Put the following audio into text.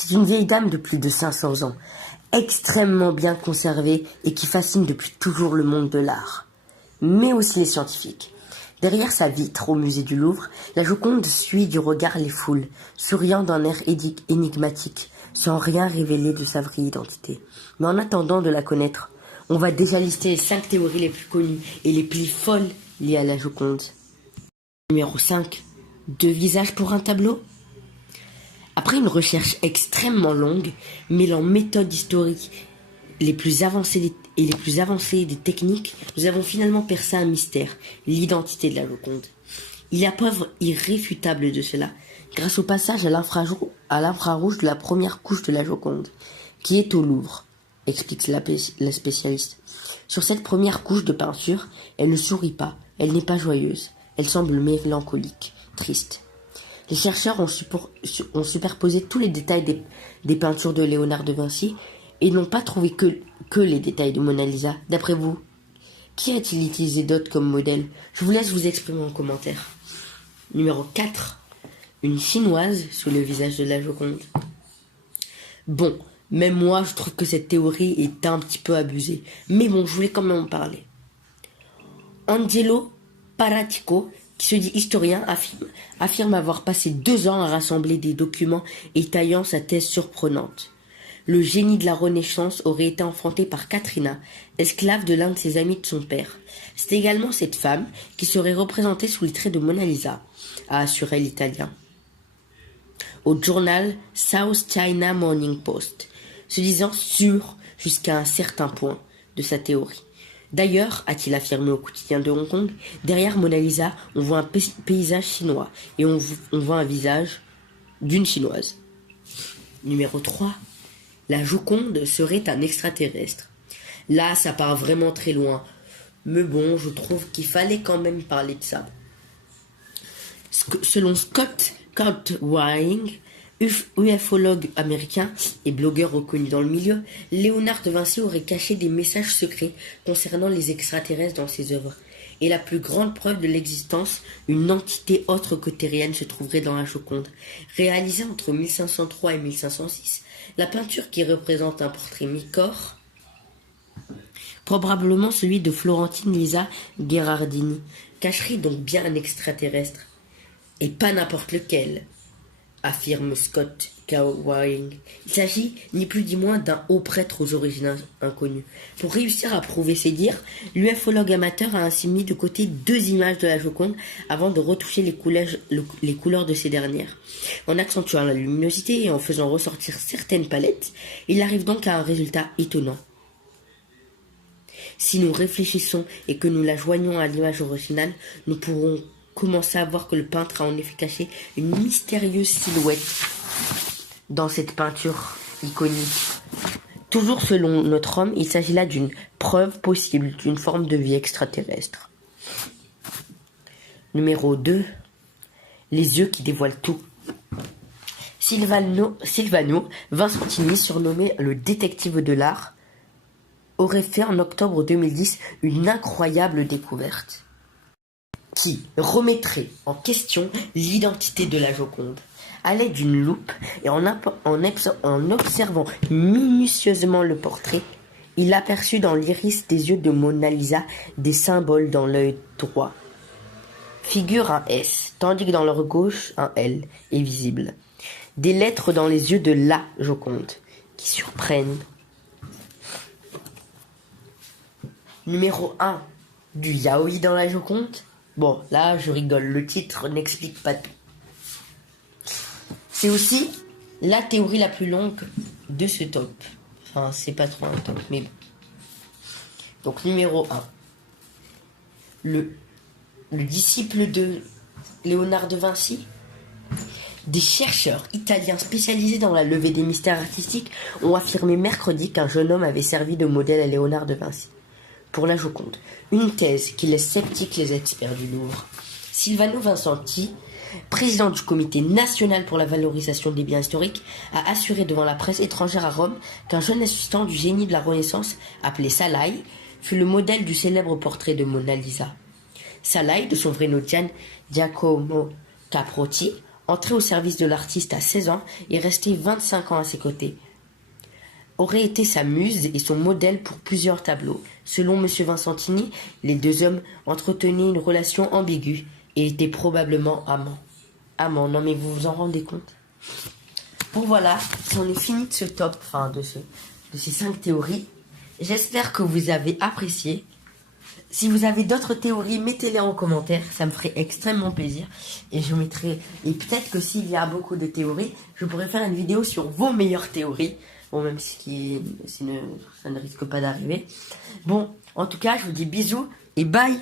C'est une vieille dame de plus de 500 ans, extrêmement bien conservée et qui fascine depuis toujours le monde de l'art, mais aussi les scientifiques. Derrière sa vitre au musée du Louvre, la Joconde suit du regard les foules, souriant d'un air énigmatique, sans rien révéler de sa vraie identité. Mais en attendant de la connaître, on va déjà lister les 5 théories les plus connues et les plus folles liées à la Joconde. Numéro 5. 2 visages pour un tableau. Après une recherche extrêmement longue, mêlant méthodes historiques les plus avancées des techniques, nous avons finalement percé un mystère, l'identité de la Joconde. Il y a preuve irréfutable de cela, grâce au passage à l'infrarouge de la première couche de la Joconde, qui est au Louvre, explique la spécialiste. Sur cette première couche de peinture, elle ne sourit pas, elle n'est pas joyeuse, elle semble mélancolique, triste. Les chercheurs ont superposé tous les détails des peintures de Léonard de Vinci et n'ont pas trouvé que les détails de Mona Lisa. D'après vous, qui a-t-il utilisé d'autres comme modèle? Je vous laisse vous exprimer en commentaire. Numéro 4. Une chinoise sous le visage de la Joconde. Bon, même moi je trouve que cette théorie est un petit peu abusée. Mais bon, je voulais quand même en parler. Angelo Paratico, qui se dit historien, affirme avoir passé 2 ans à rassembler des documents étayant sa thèse surprenante. Le génie de la Renaissance aurait été enfanté par Catrina, esclave de l'un de ses amis de son père. C'est également cette femme qui serait représentée sous les traits de Mona Lisa, a assuré l'Italien au journal South China Morning Post, se disant sûr jusqu'à un certain point de sa théorie. D'ailleurs, a-t-il affirmé au quotidien de Hong Kong, derrière Mona Lisa, on voit un paysage chinois et on voit un visage d'une chinoise. Numéro 3. La Joconde serait un extraterrestre. Là, ça part vraiment très loin. Mais bon, je trouve qu'il fallait quand même parler de ça. Selon Scott Waring, ufologue américain et blogueur reconnu dans le milieu, Léonard de Vinci aurait caché des messages secrets concernant les extraterrestres dans ses œuvres. Et la plus grande preuve de l'existence, une entité autre que terrienne se trouverait dans la Joconde. Réalisée entre 1503 et 1506, la peinture qui représente un portrait mi-corps, probablement celui de Florentine Lisa Gherardini, cacherait donc bien un extraterrestre. Et pas n'importe lequel, affirme Scott Waring. Il s'agit ni plus ni moins d'un haut prêtre aux origines inconnues. Pour réussir à prouver ses dires, l'ufologue amateur a ainsi mis de côté 2 images de la Joconde avant de retoucher les couleurs de ces dernières. En accentuant la luminosité et en faisant ressortir certaines palettes, il arrive donc à un résultat étonnant. Si nous réfléchissons et que nous la joignons à l'image originale, nous pourrons commencer à voir que le peintre a en effet caché une mystérieuse silhouette dans cette peinture iconique. Toujours selon notre homme, il s'agit là d'une preuve possible d'une forme de vie extraterrestre. Numéro 2. Les yeux qui dévoilent tout. Silvano Vincentini, surnommé le détective de l'art, aurait fait en octobre 2010 une incroyable découverte qui remettrait en question l'identité de la Joconde. À l'aide d'une loupe et en observant minutieusement le portrait, il aperçut dans l'iris des yeux de Mona Lisa des symboles dans l'œil droit. Figure un S, tandis que dans l'œil gauche, un L est visible. Des lettres dans les yeux de la Joconde, qui surprennent. Numéro 1. Du yaoi dans la Joconde. Bon, là, je rigole, le titre n'explique pas tout. C'est aussi la théorie la plus longue de ce top. Enfin, c'est pas trop un top, mais bon. Donc, numéro 1. Le disciple de Léonard de Vinci. Des chercheurs italiens spécialisés dans la levée des mystères artistiques ont affirmé mercredi qu'un jeune homme avait servi de modèle à Léonard de Vinci pour la Joconde. Une thèse qui laisse sceptiques les experts du Louvre. Silvano Vincenti, président du comité national pour la valorisation des biens historiques, a assuré devant la presse étrangère à Rome qu'un jeune assistant du génie de la Renaissance, appelé Salai, fut le modèle du célèbre portrait de Mona Lisa. Salai, de son vrai nom Giacomo Caprotti, entré au service de l'artiste à 16 ans et resté 25 ans à ses côtés. Aurait été sa muse et son modèle pour plusieurs tableaux. Selon M. Vincentini, les deux hommes entretenaient une relation ambiguë et étaient probablement amants. Amants, non mais vous vous en rendez compte? Bon voilà, c'en est fini de ce top, de ces 5 théories. J'espère que vous avez apprécié. Si vous avez d'autres théories, mettez-les en commentaire, ça me ferait extrêmement plaisir. Et je mettrai, et peut-être que s'il y a beaucoup de théories, je pourrais faire une vidéo sur vos meilleures théories. Bon, même si ça ne risque pas d'arriver. Bon, en tout cas, je vous dis bisous et bye!